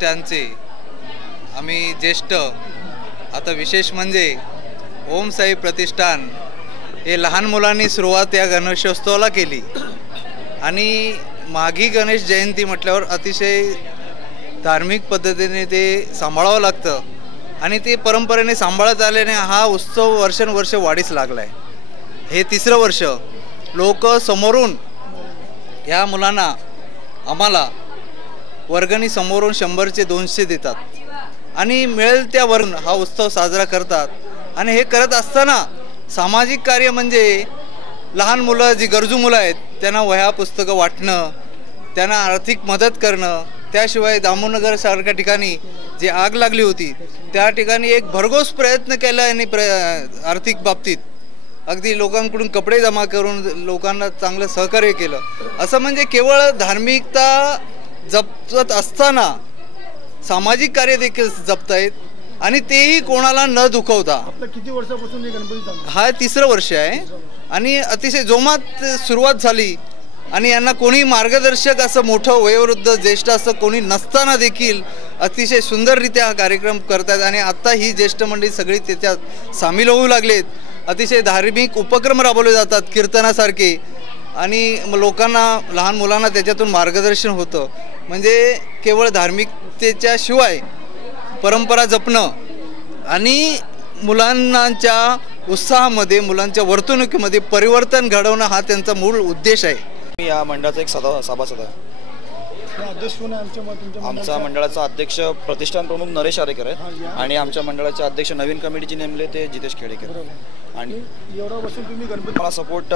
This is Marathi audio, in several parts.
प्रतिष्ठानचे आम्ही ज्येष्ठ, आता विशेष म्हणजे ओम साई प्रतिष्ठान हे लहान मुलांनी सुरुवात या गणेशोत्सवाला केली आणि माघी गणेश जयंती म्हटल्यावर अतिशय धार्मिक पद्धतीने ते सांभाळावं लागतं आणि ते परंपरेने सांभाळत आल्याने हा उत्सव वर्षानुवर्ष वाढीस लागला आहे. हे तिसरं वर्ष. लोक समोरून ह्या मुलांना आम्हाला वर्गणी समोरून 100चे 200 देतात आणि मिळेल त्यावरून हा उत्सव साजरा करतात. आणि हे करत असताना सामाजिक कार्य म्हणजे लहान मुलं, जी गरजू मुलं आहेत त्यांना वह्या पुस्तकं वाटणं, त्यांना आर्थिक मदत करणं. त्याशिवाय दामोनगरसारख्या ठिकाणी जी आग लागली होती त्या ठिकाणी एक भरघोस प्रयत्न केला आणि आर्थिक बाबतीत अगदी लोकांकडून कपडे जमा करून लोकांना चांगलं सहकार्य केलं. असं म्हणजे केवळ धार्मिकता जपत असताना सामाजिक कार्य देखील जपतायत आणि तेही कोणाला न दुखवता. किती वर्षापासून गणपती हा तिसरं वर्ष आहे आणि अतिशय जोमात सुरुवात झाली आणि यांना कोणी मार्गदर्शक असं मोठं वयोवृद्ध ज्येष्ठ असं कोणी नसताना देखील अतिशय सुंदररित्या हा कार्यक्रम करतात आणि आत्ता ही ज्येष्ठ मंडळी सगळी त्याच्यात सामील होऊ लागलेत. अतिशय धार्मिक उपक्रम राबवले जातात कीर्तनासारखे आणि लोकांना, लहान मुलांना त्याच्यातून मार्गदर्शन होतं. म्हणजे केवळ धार्मिकतेच्या शिवाय परंपरा जपणं आणि मुलांच्या उत्साहामध्ये, मुलांच्या वर्तणुकीमध्ये परिवर्तन घडवणं हा त्यांचा मूळ उद्देश आहे. मी या मंडळाचा एक सभासद आहे. आमच्या मंडळाचा अध्यक्ष प्रतिष्ठान प्रमुख नरेश आरेकर आहेत आणि आमच्या मंडळाचे अध्यक्ष नवीन कमिटीचे नेमले ते जितेश खेडेकर. आणि एवढा वर्षून तुम्ही गणपती मला सपोर्ट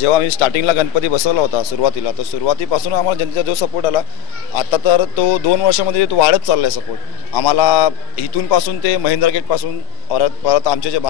जेव्हा मी स्टार्टिंगला गणपती बसवला होता सुरुवातीला, तर सुरुवातीपासून आम्हाला जनतेचा जो सपोर्ट आला आता तर तो 2 वर्षामध्ये तो वाढत चालला आहे सपोर्ट आम्हाला. इथूनपासून ते महेंद्र गेटपासून परत आमचे जे